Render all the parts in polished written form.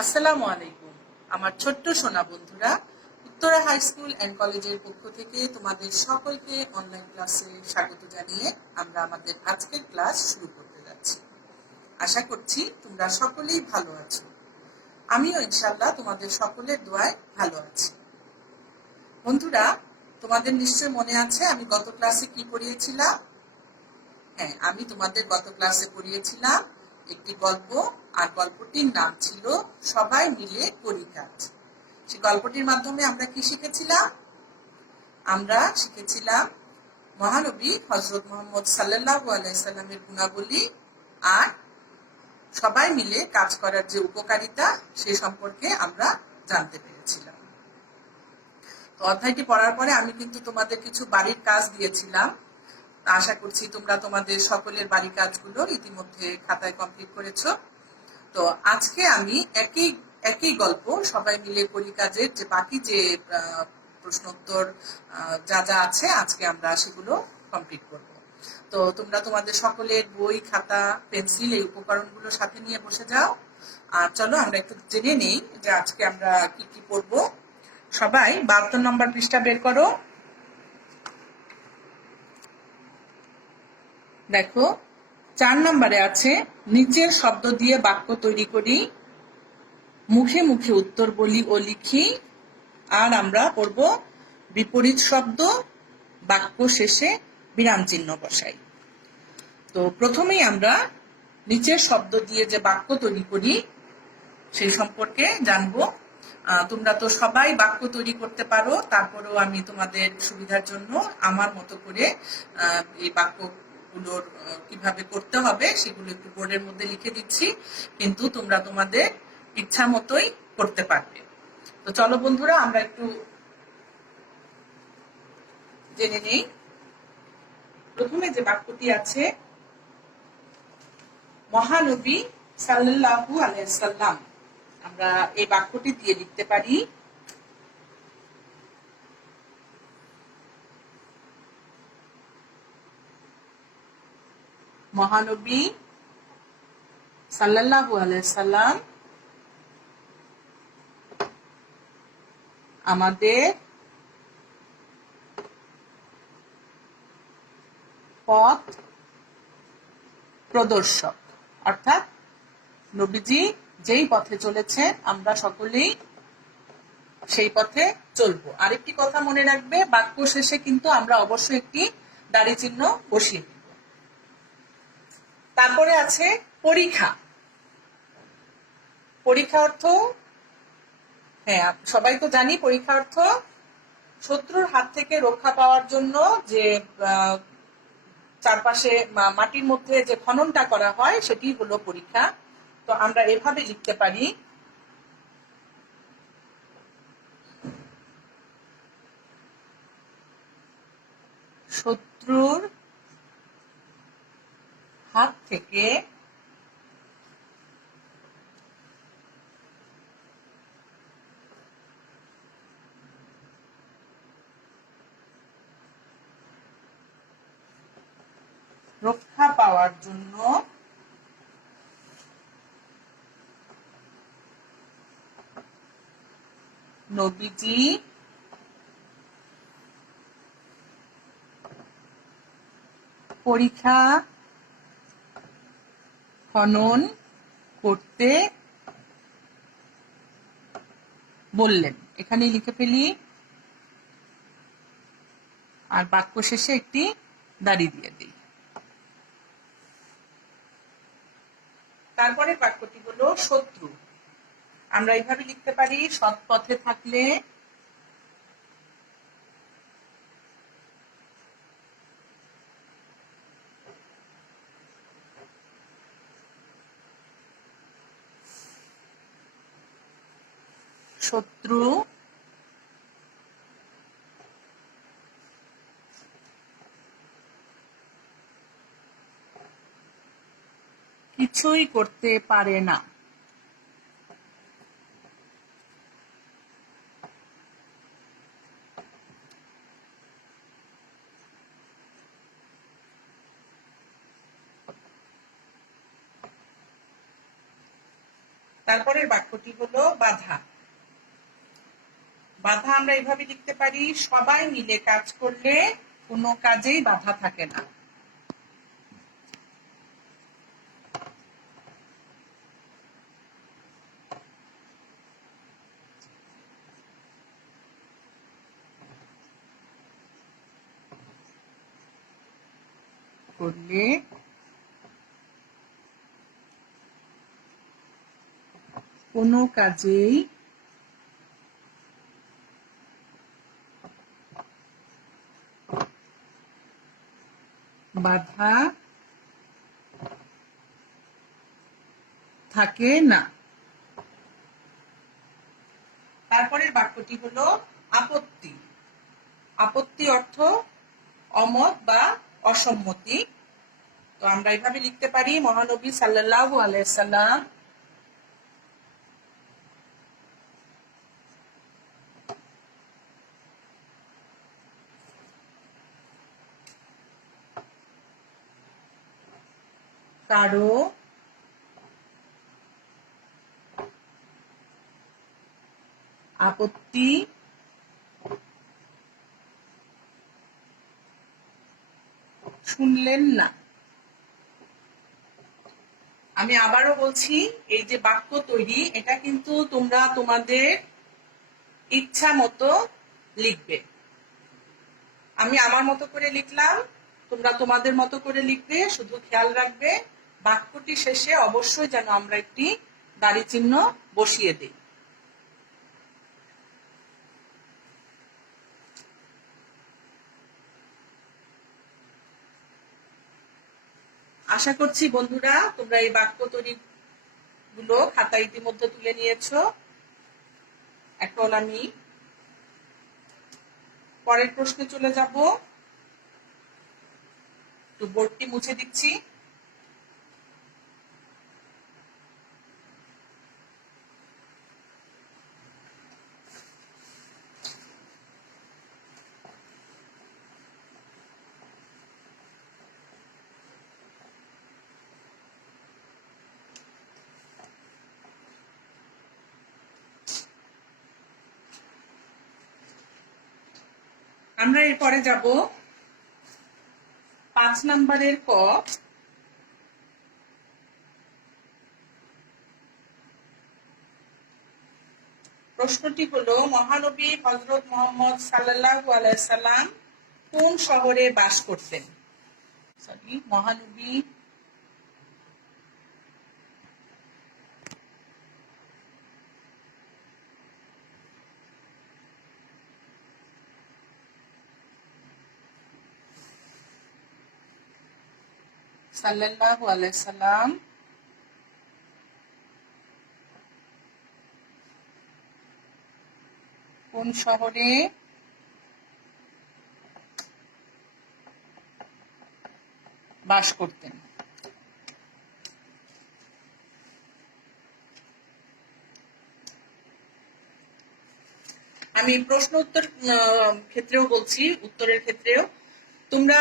আসসালামু আলাইকুম আমার ছোট্ট সোনা বন্ধুরা, উত্তরা হাই স্কুল অ্যান্ড কলেজের পক্ষ থেকে তোমাদের সকলকে অনলাইন ক্লাসে স্বাগত জানিয়ে আমরা আমাদের আজকের ক্লাস শুরু করতে যাচ্ছি। আশা করছি তোমরা সকলেই ভালো আছো। আমিও ইনশাআল্লাহ তোমাদের সকলের দোয়ায় ভালো আছি। বন্ধুরা, তোমাদের নিশ্চয় মনে আছে আমি গত ক্লাসে কি পড়িয়েছিলাম? হ্যাঁ, আমি তোমাদের গত ক্লাসে পড়িয়েছিলাম একটি গল্প, আর গল্পটির নাম ছিল সবাই মিলে করি কাজ। সেই গল্পটির মাধ্যমে আমরা কি শিখেছিলাম? আমরা শিখেছিলাম মহানবী হযরত মুহাম্মদ সাল্লাল্লাহু আলাইহি সাল্লামের গুণাবলী আর সবাই মিলে কাজ করার যে উপকারিতা সে সম্পর্কে আমরা জানতে পেরেছিলাম। তো অধ্যায়টি পড়ার পরে আমি কিন্তু তোমাদের কিছু বাড়ির কাজ দিয়েছিলাম। আশা করছি তোমরা তোমাদের সকলের বাড়ির কাজগুলো ইতিমধ্যে খাতায় কমপ্লিট করেছো। তো আজকে আমি একই গল্প সবাই মিলে করি কাজের যে বাকি যে প্রশ্নোত্তর যা যা আছে আজকে আমরা সেগুলো কমপ্লিট করব। তো তোমরা তোমাদের সকলের বই, খাতা, পেন্সিল এই উপকরণগুলো সাথে নিয়ে বসে যাও। আর চলো আমরা একটু জেনে নেই যে আজকে আমরা কি কি পড়ব। সবাই 72 নম্বর পৃষ্ঠা বের করো। দেখো, 4 নম্বরে আছে নিচের শব্দ দিয়ে বাক্য তৈরি করি, মুখে মুখে উত্তর বলি ও লিখি। আর আমরা পড়ব বিপরীত শব্দ, বাক্য শেষে বিরাম চিহ্ন বসাই। তো প্রথমেই আমরা নিচের শব্দ দিয়ে যে বাক্য তৈরি করি সেই সম্পর্কে জানবো। তোমরা তো সবাই বাক্য তৈরি করতে পারো, তারপরেও আমি তোমাদের সুবিধার জন্য আমার মতো করে এই বাক্যগুলোর কিভাবে করতে হবে সেগুলো একটু বোর্ডের মধ্যে লিখে দিচ্ছি, কিন্তু তোমরা তোমাদের ইচ্ছা মতোই করতে পারবে। তো চলো বন্ধুরা, আমরা একটু জেনে নেই। প্রথমে যে বাক্যটি আছে, মহানবী সাল্লাল্লাহু আলাইহি সাল্লাম, আমরা এই বাক্যটি দিয়ে লিখতে পারি মহানবী সাল্লাল্লাহু আলাইহি সাল্লাম আমাদের পথ প্রদর্শক, অর্থাৎ নবীজি যেই পথে চলেছেন আমরা সকলেই সেই পথে চলবো। আরেকটি কথা মনে রাখবে, বাক্য শেষে কিন্তু আমরা অবশ্যই একটি দাড়ি চিহ্ন বসিয়ে দিব। তারপরে আছে পরীক্ষা। পরীক্ষা অর্থ, হ্যাঁ সবাই তো জানি, পরীক্ষা অর্থ শত্রুর হাত থেকে রক্ষা পাওয়ার জন্য যে চারপাশে মাটির মধ্যে যে খননটা করা হয় সেটি হলো পরীক্ষা। তো আমরা এভাবে লিখতে পারি, শত্রুর হাত থেকে রক্ষা পাওয়ার জন্য নবীজি পরীক্ষা খনন করতে বললেন। এখানে লিখে ফেলি, আর বাক্য শেষে একটি দাড়ি দিয়ে দিই। তারপরে বাক্যটি হলো শত্রু। আমরা এইভাবে লিখতে পারি, সৎ পথে থাকলে শত্রু কিছুই করতে পারে না। তারপরের বাক্যটি হলো বাধা। বাধা আমরা এভাবে লিখতে পারি, সবাই মিলে কাজ করলে কোনো কাজেই বাধা থাকে না। করলে কোনো কাজেই বাধা থাকে না। তারপরের বাক্যটি হলো আপত্তি। আপত্তি অর্থ অমত বা অসম্মতি। তো আমরা এভাবে লিখতে পারি, মহানবী সাল্লাল্লাহু আলাইহি সাল্লাম কারো আপত্তি শুনলেন না। আমি আবারও বলছি, এই যে বাক্য তৈরি, এটা কিন্তু তোমরা তোমাদের ইচ্ছা মতো লিখবে। আমি আমার মতো করে লিখলাম, তোমরা তোমাদের মতো করে লিখবে। শুধু খেয়াল রাখবে বাক্যটি শেষে অবশ্যই যেন আমরা একটি দাড়ি চিহ্ন বসিয়ে দিই। আশা করছি বন্ধুরা তোমরা এই বাক্য তৈরি গুলো খাতা ইতিমধ্যে তুলে নিয়েছো। এখন আমি পরের প্রশ্নে চলে যাব। একটু বোর্ডটি মুছে দিচ্ছি। আমরা এরপরে যাব 5 নম্বরের ক। প্রশ্নটি হলো, মহানবী হযরত মুহাম্মদ সাল্লাল্লাহু আলাইহি সাল্লাম কোন শহরে বাস করতেন? মহানবী সাল্লাল্লাহু আলাইহি সাল্লাম কোন শহরে বাস করতেন? আমি প্রশ্ন উত্তর ক্ষেত্রেও বলছি, উত্তরের ক্ষেত্রেও তোমরা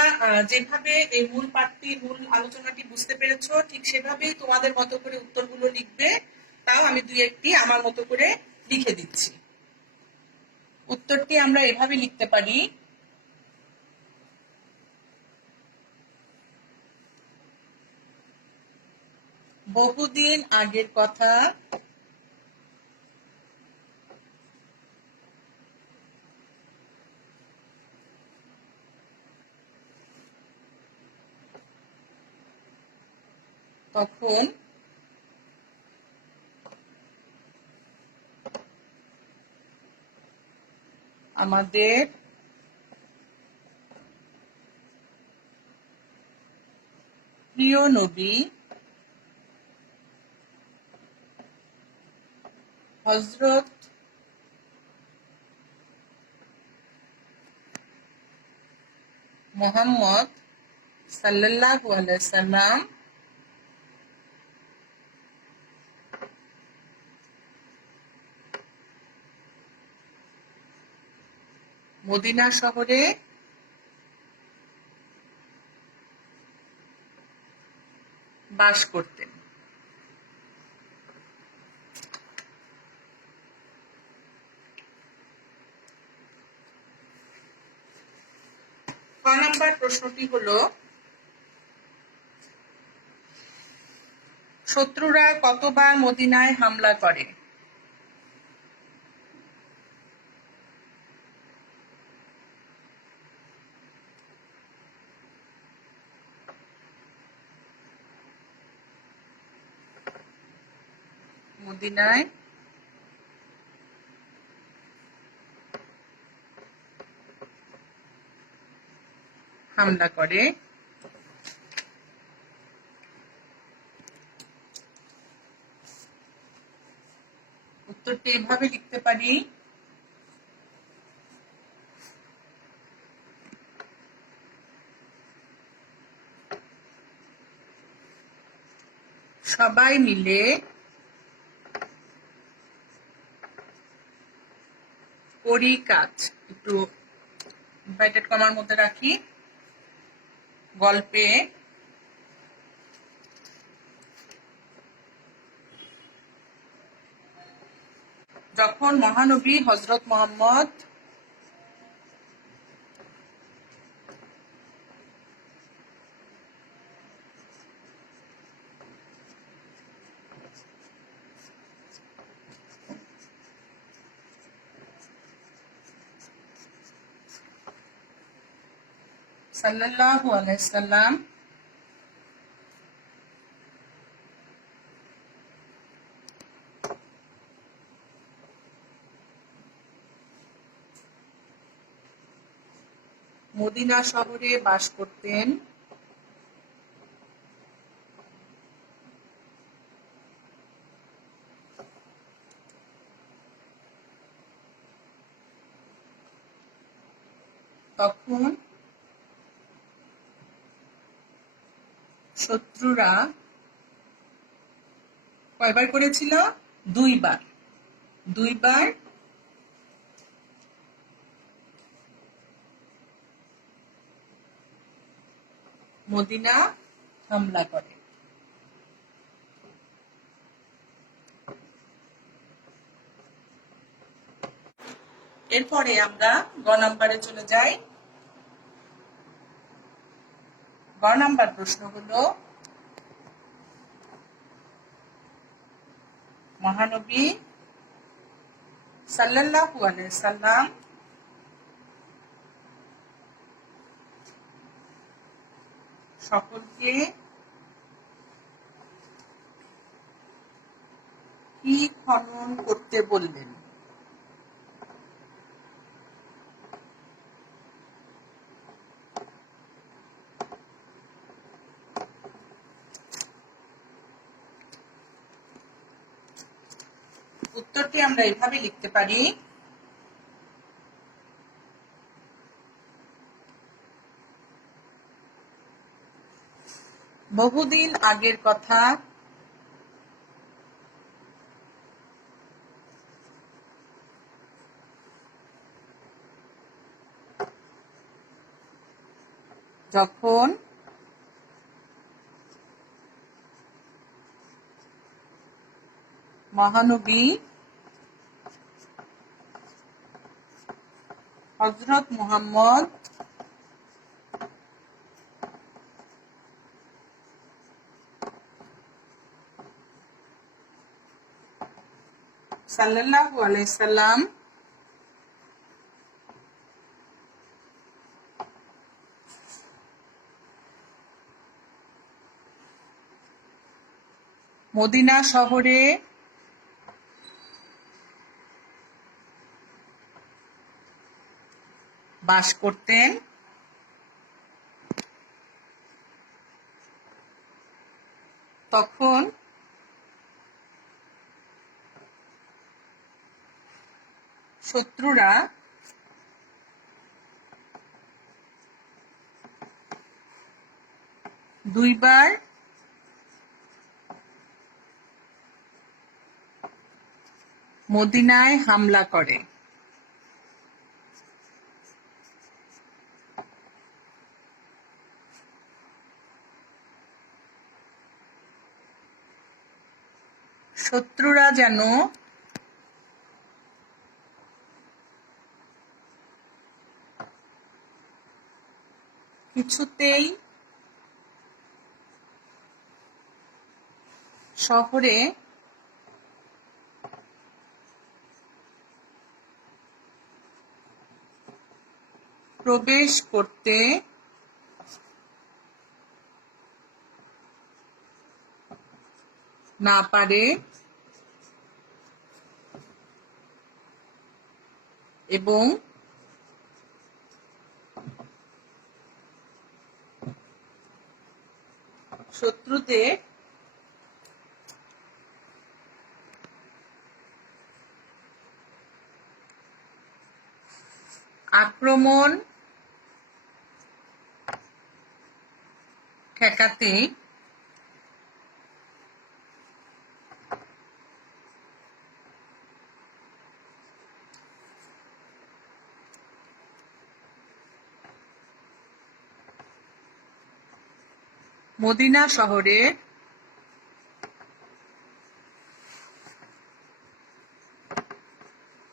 যেভাবে এই মূল পাঠটি, মূল আলোচনাটি বুঝতে পেরেছো, ঠিক সেভাবেই তোমাদের মতো করে উত্তরগুলো লিখবে। তাও আমি দুই একটি আমার মতো করে লিখে দিচ্ছি। উত্তরটি আমরা এভাবে লিখতে পারি, বহুদিন আগের কথা, তখন আমাদের প্রিয় নবী হযরত মুহাম্মদ সাল্লাল্লাহু আলাইহি সাল্লাম মদিনা শহরে বাস করতেন। নাম্বার প্রশ্নটি হলো, শত্রুরা কতবার মদিনায় হামলা করে? মদিনায় হামলা করে। উত্তরটি এভাবে লিখতে পারি, সবাই মিলে করি কাজ। একটু ইনভার্টেড কমার মধ্যে রাখি। গল্পে যখন মহানবী হযরত মুহাম্মদ সাল্লাল্লাহু আলাইহি সাল্লাম মদিনা শহরে বাস করতেন, তখন শত্রুরা কয়বার করেছিল? দুইবার। দুইবার মদিনা হামলা করে। এরপরে আমরা গ নাম্বারে চলে যাই। গ নাম্বার প্রশ্ন হলো, মহানবী সাল্লাল্লাহু আলাইহি সাল্লাম সকলকে কি খনন করতে বললেন? উত্তরটি আমরা এভাবে লিখতে পারি, বহুদিন আগের কথা, যখন মহানবী হযরত মুহাম্মদ সাল্লাল্লাহু আলাইহি সাল্লাম মদিনা শহরে বাস করতেন, তখন শত্রুরা দুইবার মদিনায় হামলা করে। শত্রুরা যেন কিছুতেই শহরে প্রবেশ করতে না পারে এবং শত্রুদের আক্রমণ ঠেকাতে মদিনা শহরের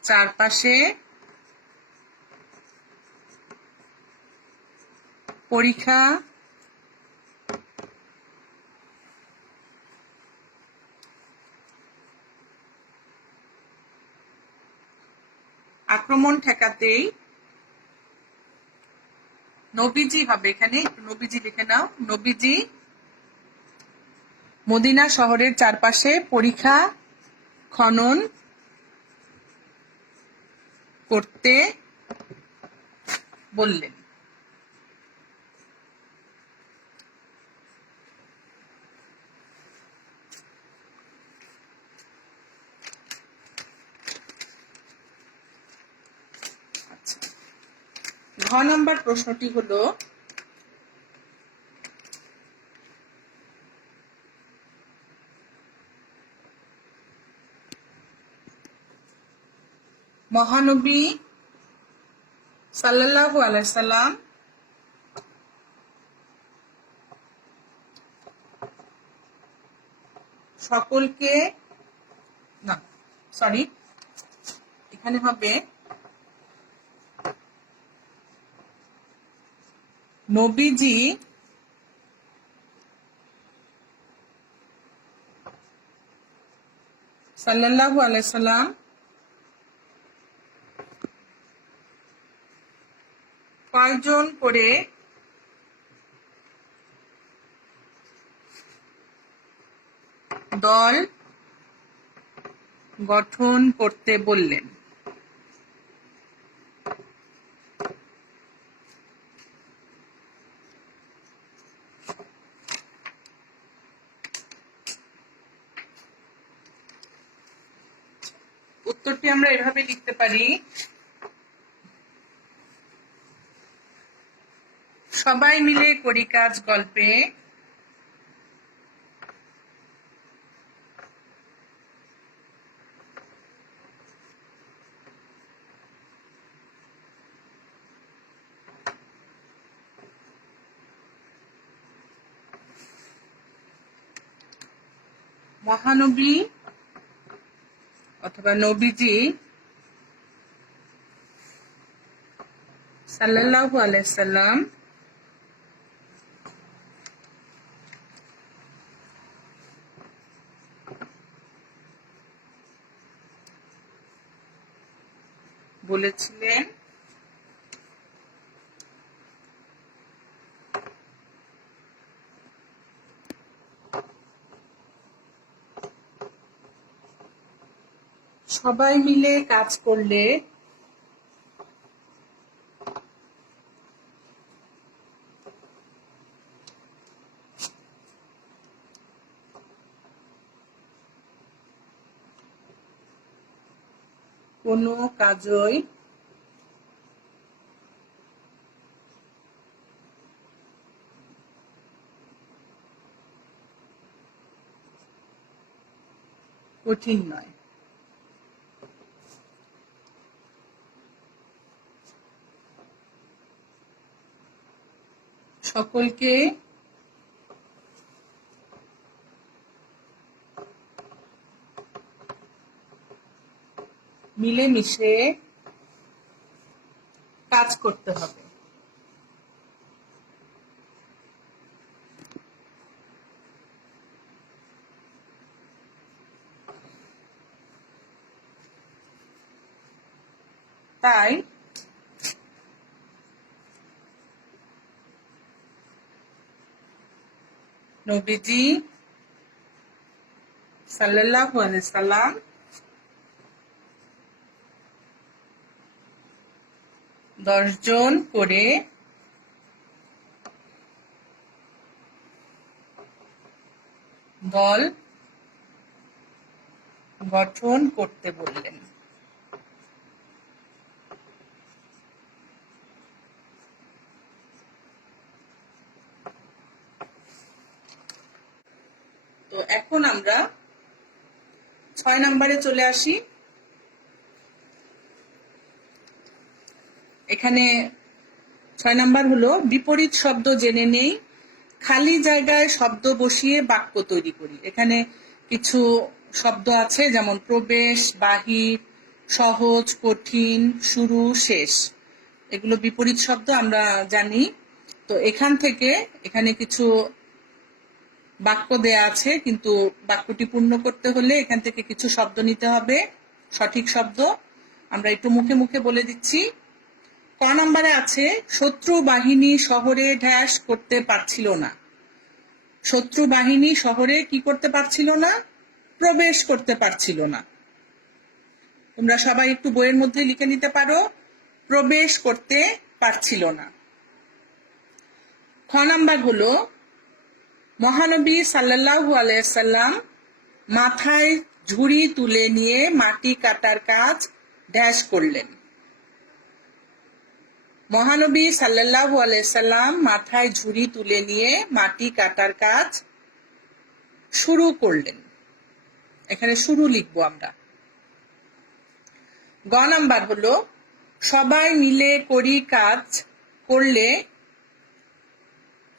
চারপাশে পরিখা আক্রমণ ঠেকাতেই নবীজি হবে, এখানে নবীজি লিখে নাও। নবীজি মদিনা শহরের চারপাশে পরিখা খনন করতে বললেন। ঘ নম্বর প্রশ্নটি হলো, মহানবী সাল্লাল্লাহু আলাইহি সাল্লাম সকলকে না সরি এখানে হবে নবীজি সাল্লাল্লাহু আলাইহি সাল্লাম কয়জন করে দল গঠন করতে বললেন। উত্তরটি আমরা এভাবে লিখতে পারি, সবাই মিলে করি কাজ গল্পে মহানবী অথবা নবীজি সাল্লাল্লাহু আলাইহি সাল্লাম বলেছিলেন সবাই মিলে কাজ করলে কোনো কাজই কঠিন নয়। সকলকে মিলেমিশে কাজ করতে হবে। তাই নবীজি সাল্লাল্লাহু আলাইহি সাল্লাম 10 জন করে দল গঠন করতে বললেন। তো এখন আমরা 6 নম্বরে চলে আসি। এখানে 6 নাম্বার হলো বিপরীত শব্দ জেনে নেই, খালি জায়গায় শব্দ বসিয়ে বাক্য তৈরি করি। এখানে কিছু শব্দ আছে, যেমন প্রবেশ, বাহির, সহজ, কঠিন, শুরু, শেষ। এগুলো বিপরীত শব্দ, আমরা জানি। তো এখান থেকে এখানে কিছু বাক্য দেয়া আছে, কিন্তু বাক্যটি পূর্ণ করতে হলে এখান থেকে কিছু শব্দ নিতে হবে, সঠিক শব্দ। আমরা একটু মুখে মুখে বলে দিচ্ছি। ক নম্বরে আছে শত্রু বাহিনী শহরে ড্যাশ করতে পারছিল না। শত্রু বাহিনী শহরে কি করতে পারছিল না? প্রবেশ করতে পারছিল না। তোমরা সবাই একটু বইয়ের মধ্যে লিখে নিতে পারো, প্রবেশ করতে পারছিল না। খ নাম্বার হলো মহানবী সাল্লাল্লাহু আলাইহি সাল্লাম মাথায় ঝুড়ি তুলে নিয়ে মাটি কাটার কাজ ড্যাশ করলেন। মহানবী সাল্লাল্লাহু আলাইহি সাল্লাম মাথায় ঝুড়ি তুলে নিয়ে মাটি কাটার কাজ শুরু করলেন। এখানে শুরু লিখবো আমরা। গ নাম্বার হলো সবাই মিলে করি কাজ করলে,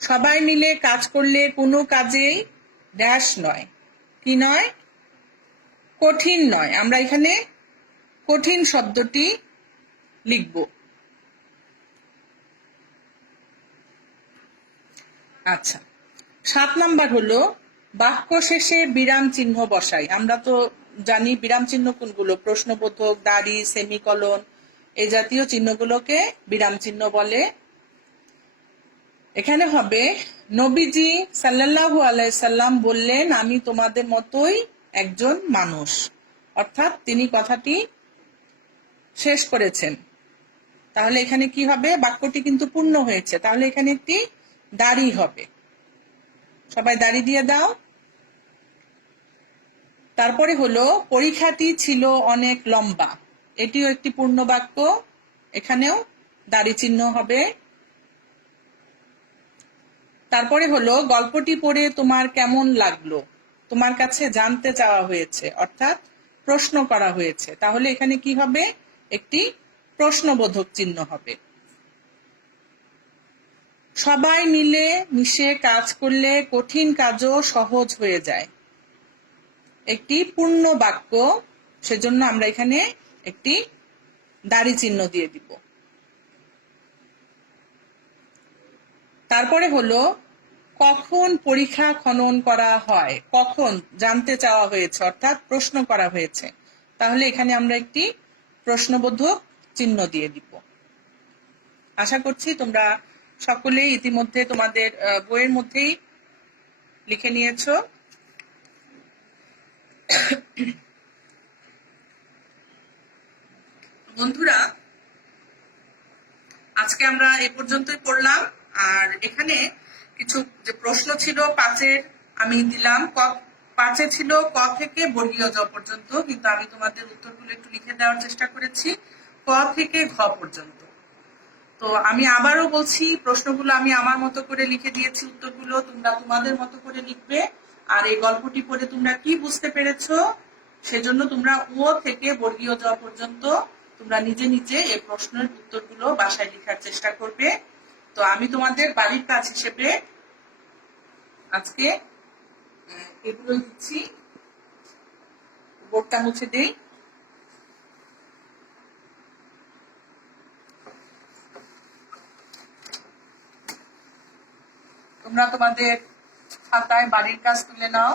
সবাই মিলে কাজ করলে কোনো কাজেই ড্যাশ নয়। কি নয়? কঠিন নয়। আমরা এখানে কঠিন শব্দটি লিখব। আচ্ছা, 7 নাম্বার হলো বাক্য শেষে বিরাম চিহ্ন বসাই। আমরা তো জানি বিরাম চিহ্ন কোনগুলো, প্রশ্নবোধক, দাড়ি, সেমিকলন, এই জাতীয় চিহ্নগুলোকে বিরাম চিহ্ন বলে। এখানে হবে নবীজি সাল্লাল্লাহু আলাইহি সাল্লাম বললেন আমি তোমাদের মতোই একজন মানুষ, অর্থাৎ তিনি কথাটি শেষ করেছেন। তাহলে এখানে কি হবে? বাক্যটি কিন্তু পূর্ণ হয়েছে, তাহলে এখানে একটি দাড়ি হবে। সবাই দাড়ি দিয়ে দাও। তারপরে হলো পরীক্ষাটি ছিল অনেক লম্বা। এটিও একটি পূর্ণ বাক্য, এখানেও দাড়ি চিহ্ন হবে। তারপরে হলো গল্পটি পড়ে তোমার কেমন লাগলো, তোমার কাছে জানতে চাওয়া হয়েছে, অর্থাৎ প্রশ্ন করা হয়েছে। তাহলে এখানে কি হবে? একটি প্রশ্নবোধক চিহ্ন হবে। সবাই মিলে মিশে কাজ করলে কঠিন কাজও সহজ হয়ে যায়। একটি পূর্ণ বাক্য, সেজন্য আমরা এখানে একটি দাড়ি চিহ্ন দিয়ে দিব। তারপরে হলো কখন পরীক্ষা খনন করা হয়, কখন জানতে চাওয়া হয়েছে, অর্থাৎ প্রশ্ন করা হয়েছে। তাহলে এখানে আমরা একটি প্রশ্নবোধক চিহ্ন দিয়ে দিব। আশা করছি তোমরা সকলেই ইতিমধ্যে তোমাদের বইয়ের মধ্যেই লিখে নিয়েছো। বন্ধুরা, আজকে আমরা এ পর্যন্তই পড়লাম। আর এখানে কিছু যে প্রশ্ন ছিল 5-এর আমি দিলাম, 5-এ ছিল ক থেকে বর্গীয় জ পর্যন্ত, কিন্তু আমি তোমাদের উত্তরগুলো একটু লিখে দেওয়ার চেষ্টা করেছি ক থেকে ঘ পর্যন্ত। তো আমি আবারও বলছি, প্রশ্নগুলো আমি আমার মতো করে লিখে দিয়েছি, উত্তরগুলো তোমরা তোমাদের মতো করে লিখবে। আর এই গল্পটি পড়ে তোমরা কি বুঝতে পেরেছো সেজন্য তোমরা ও থেকে বর্গীয় জ পর্যন্ত তোমরা নিজে নিজে এই প্রশ্নের উত্তরগুলো বাসায় লেখার চেষ্টা করবে। তো আমি তোমাদের বাড়ির কাজ হিসেবে আজকে এগুলো দিচ্ছি। বোর্ডটা মুছে দেই। তোমরা তোমাদের খাতায় বাড়ির কাজ তুলে নাও।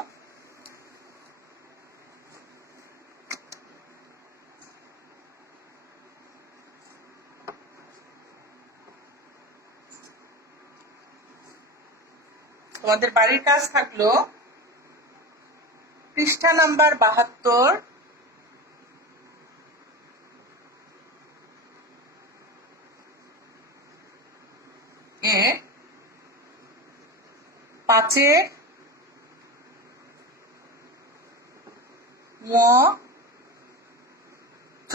তোমাদের বাড়ির কাজ থাকলো পৃষ্ঠা নাম্বার 72 এর 5-এর ম, চ,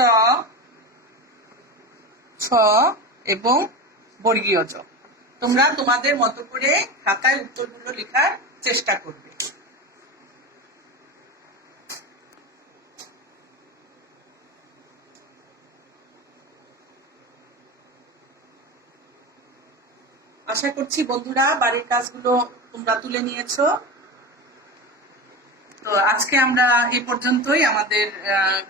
ছ এবং বর্গীয় জ। তোমরা তোমাদের মতো করে খাতায় উত্তরগুলো লেখার চেষ্টা করবে। আশা করছি বন্ধুরা বাড়ির কাজগুলো তোমরা তুলে নিয়েছো। তো আজকে আমরা এই পর্যন্তই আমাদের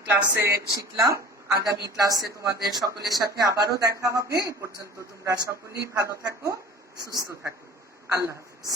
ক্লাসে শিখলাম। আগামী ক্লাসে তোমাদের সকলের সাথে আবারও দেখা হবে। এই পর্যন্ত তোমরা সকলেই ভালো থাকো, সুস্থ থাকো। আল্লাহ হাফিজ।